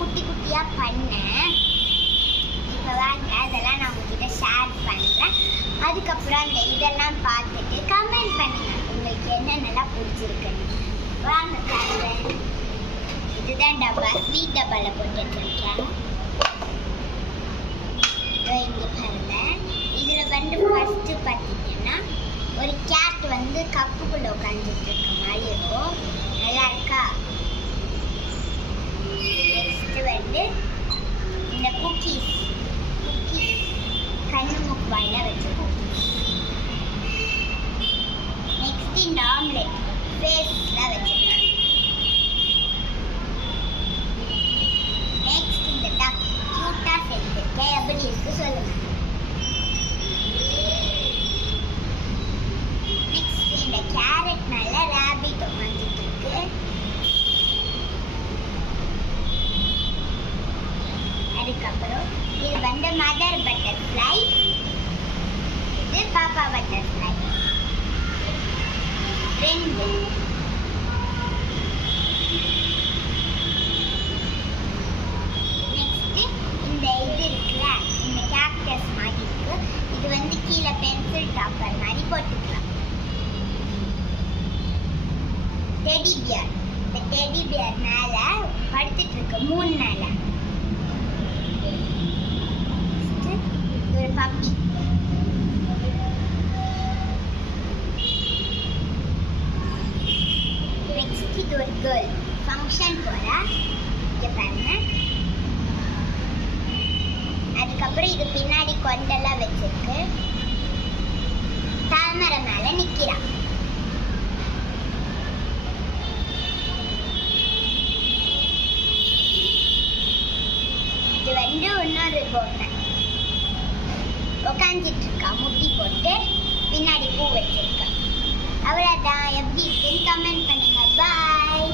குட்டி குட்டியா பண்ணேன். இப்போ வாங்க அதெல்லாம் நான் உங்ககிட்ட ஷேர் பண்றேன். அதுக்கப்புறம் அந்த இதெல்லாம் பார்த்துட்டு கமெண்ட் பண்ணுங்க உங்களுக்கு என்னென்னலாம் பிடிச்சிருக்குன்னு. வாங்க காட்டுறேன். இதுதான் டப்பா, ஸ்வீட் டப்பாவில் போட்டு வச்சிருக்கேன். இங்கே பாருங்க. இதில் வந்து ஃபர்ஸ்ட் பார்த்தீங்கன்னா ஒரு கேட் வந்து கப்புக்குள்ள உட்காந்துட்டு இருக்க மாதிரி இருக்கும். நல்லா இருக்கா? நெக்ஸ்ட் வந்து இந்த குக்கீஸ் கண்ணு மூக்கு வாயில வச்ச குக்கீஸ். நெக்ஸ்ட் இந்த ஆம்லெட் ஃபேஸ்ல வச்சிருக்கேன். நெக்ஸ்ட் இந்த டக் கியூட்டா செஞ்சிருக்கேன். எப்படி இருக்கு சொல்லுங்க. நெக்ஸ்ட் இந்த கேரட் மேல ராபிட் உட்காந்துட்டு இருக்கு. அதுக்கப்புறம் இது வந்து மதர் பட்டர்ஃப்ளை, இது பாப்பா பட்டர்ஃப்ளை. ரெண்டு நெக்ஸ்ட் இந்த இது இருக்குல்ல, இந்த கேக்டஸ் மாதிரி இருக்கு. இது வந்து கீழே பென்சில் டாப்பர் மாதிரி போட்டுக்கலாம். டெடி பியர், இந்த டெடி பியர் மேல படுத்துட்டு இருக்கு மூணு மேல. ஒரு பப்பி. நெக்ஸ்ட் இது ஒரு கேர்ள் ஃபங்க்ஷன் போறா. இங்க பாருங்க. அதுக்கப்புறம் இது பின்னாடி கொண்டெல்லாம் வச்சிருக்கு. தாமரை மேல நிக்கிறா. இது வந்து இன்னொரு பொண்ணு உட்காந்துட்டு இருக்கா, முட்டி போட்டு பின்னாடி பூ வச்சிருக்கா. அவ்வளோதான். எப்படி இருக்குன்னு கமெண்ட் பண்ணுங்க. பாய்.